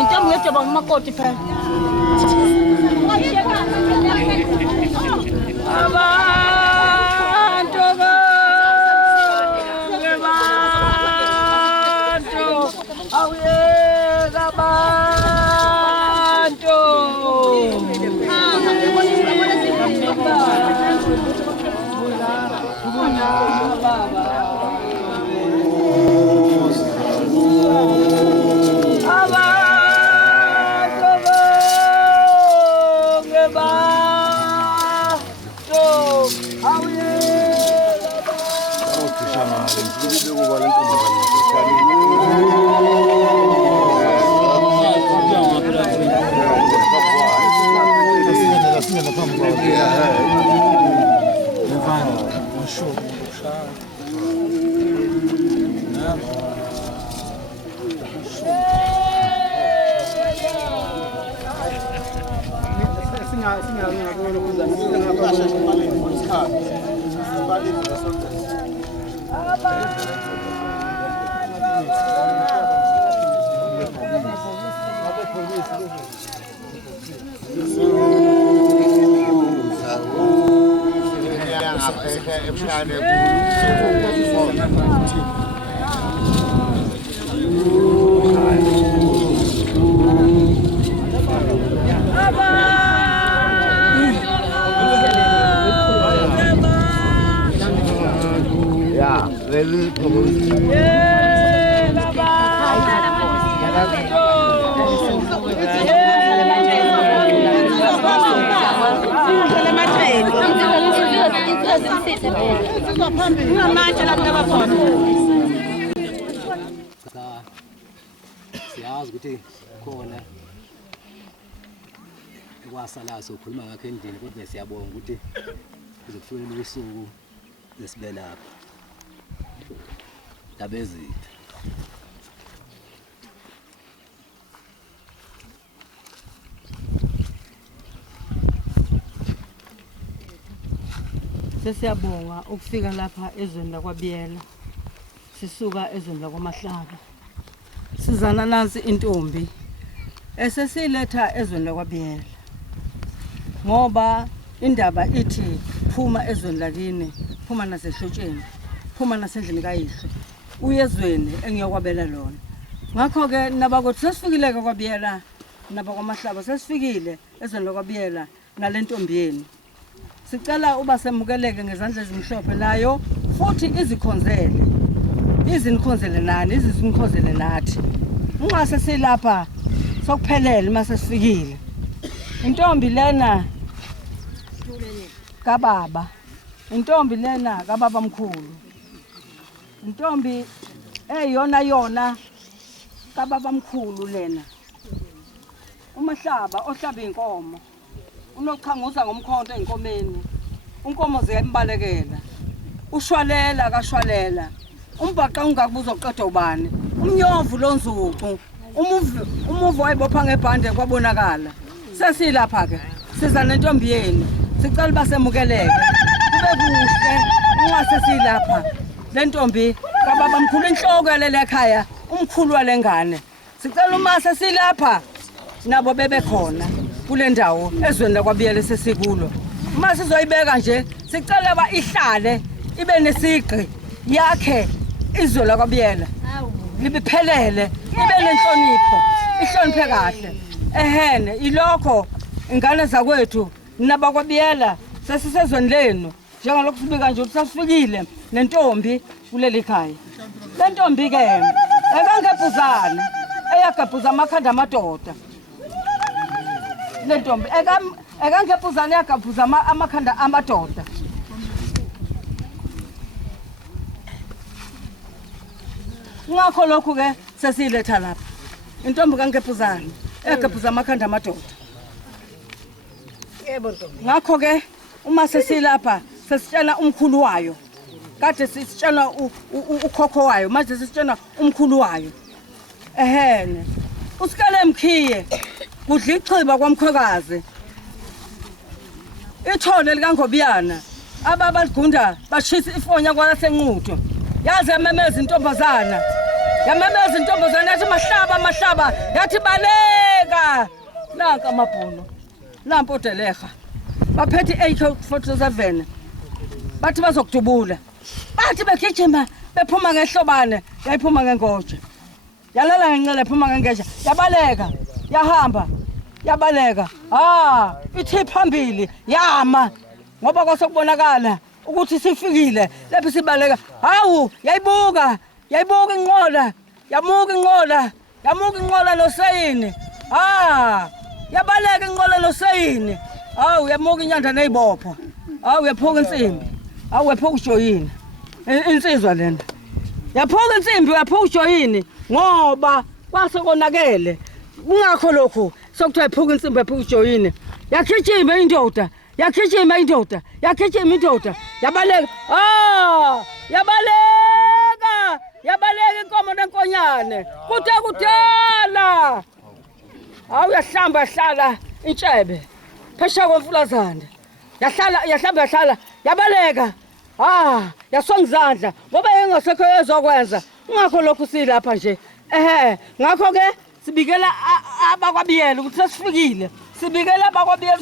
Então eu te vou uma coisa para siyazi ukuthi khona kwasala sokhuluma ngakho endini kodwa siyabonga ukuthi kuzokufanele usuku lesibe lapha labezitha sesiyabonga ukufika lapha ezweni lakwaBiyela sisuka ezweni lakwaMahlaba sizana nansi intombi esesiletha ezweni lakwaBiyela ngoba indaba ithi phuma ezweni lakini phuma nasehlotsheni phuma nasendlini kayihlo uyezweni engiyokwabela lona ngakho ke nabakothi sesifikile kwaBiyela nabakwaMahlaba sesifikile ezweni lakwaBiyela nalentombi yeni sicela uba semukeleke ngezandla ezimhlophe layo futhi izinikhonzele nani izinikhonzele nathi ungase silapha sokuphelele mase sifikile intombi lena kababa intombi lena kababa mkhulu intombi eyona kababa mkhulu lena uMahlaba ohlaba inkomo unochanguza ngomkhonto enkomeni unkomo ziyambalekela ushwalela kashwalela umbhaqa ungakubuza uqeda ubani umnyovu lonzuqu umuvu wayibopha ngebhande kwabonakala sesilapha ke siza nentombi yeni sicela basemukeleke kube kuhle ungase silapha lentombi kababa mkhulu inhloko yale ekhaya umkhulu walengane sicela uma sesilapha nabo bebe khona kule ndawo ezweni lakwaBiyela sesikulo uma sizoyibeka nje sicela ba ihlale ibe nesigqi yakhe izwe lakwaBiyela libiphelele ibe nenhlonipho ihloniphe kahle ehene ilokho ingane zakwethu nabakwaBiyela sesisezweni lenu njengalokho sibika nje usafikile nentombi kuleli khaya lentombi ke ekangebhuzana eyagabhuza amakhanda amadoda lentombi ekangebhuzana yagabhuza amakhanda amadoda ngakho lokho ke sesiletha lapha intombi kangebhuzana eyagabhuza amakhanda amadoda ngakho ke uma sesilapha sesitshela umkhulu wayo kade sisitshela ukhokho wayo manje sisitshela umkhulu wayo ehene usikale mkhiye kudla ichiba kwamkhokazi ithole likangobiyana ababaligunda bashisa ifonya kwalasenqudo yaze yamemeza intombazana yathi Mahlaba yathi baleka nanka amabhuno nampo uDeleha baphethe AK-47 bathi bazokujubula bathi begijima bephuma ngehlobane yayiphuma ngengoje yalala ngencele ephuma ngengeja yabaleka yahamba yabaleka ithi phambili yama ngoba kwasokubonakala ukuthi sifikile lapho sibaleka hawu yayibuka inqola yamuka inqola noSayini yabaleka inqola noSayini hawu yamuka inyanda nezibopho hawu yaphuka insimbi hawu yaphuka uJoyini insizwa lena yaphuka insimbi yaphuka uJoyini ngoba kwasekonakele kungakho lokho sokuthiwa yaphuka insimbi yaphuka uJoyini yakhijima indoda yabaleka yabaleka inkomo nenkonyane kudala hawu yahlala intshebe phesha komfulazana yahlala yabaleka yasonga izandla ngoba yengasekho ezokwenza ungakho lokhu silapha nje ngakho ke sibikela abakwabiyela ukuthi sesifikile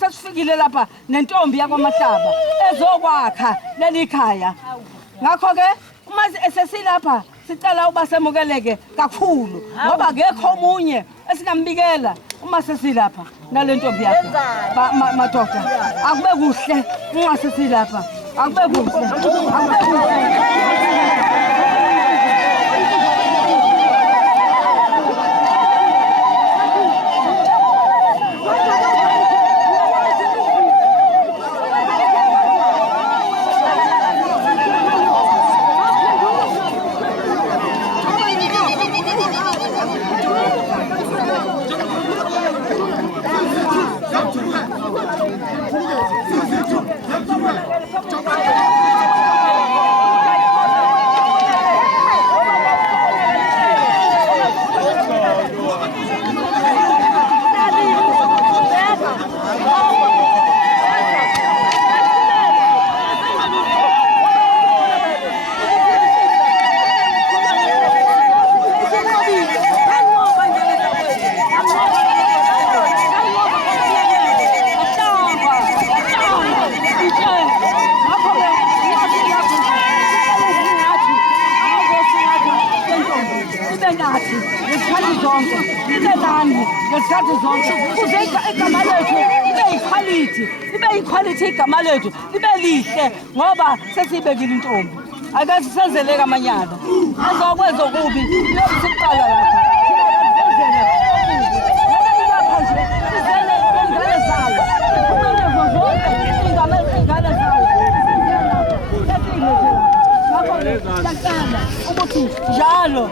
sesifikile lapha nentombi yakwaMahlaba ezokwakha leli khaya ngakho ke uma esesilapha sicela uba semukeleke kakhulu ngoba akekho omunye esingambikela uma sesilapha nale ntombi yakhe madoda akube kuhle uma sesilapha akube kuhle igama lethu libe lihle ngoba sesibekile intombi akazi senzeleka amanyala azokwenza okubi yosiqala lapha ukuthi njalo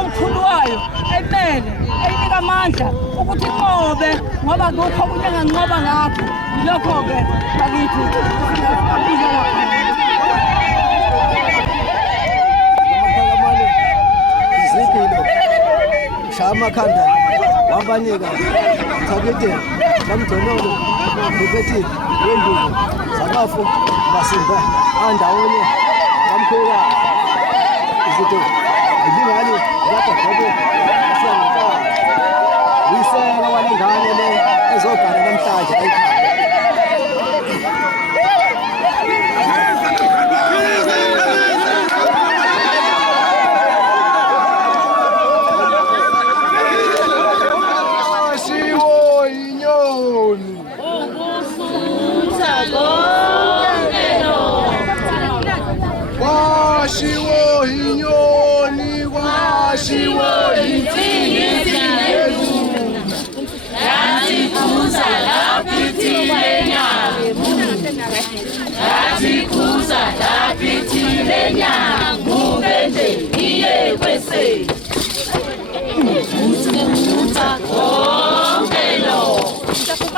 umkhulu wayo emele eyinika amandla ukuthi inqobe ngoba lokho kunyenganqoba ngakho lokho-ke bakithi izigilo shaya amakhanda wabanika thabete bamgconolo bephethi wenduku zabafu basimba andawonye bamkhwela izinto ilingani lapha ngobe siyangaka uyisela walengane le ezogana namhlanje ekhaya Usiko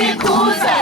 sikhuze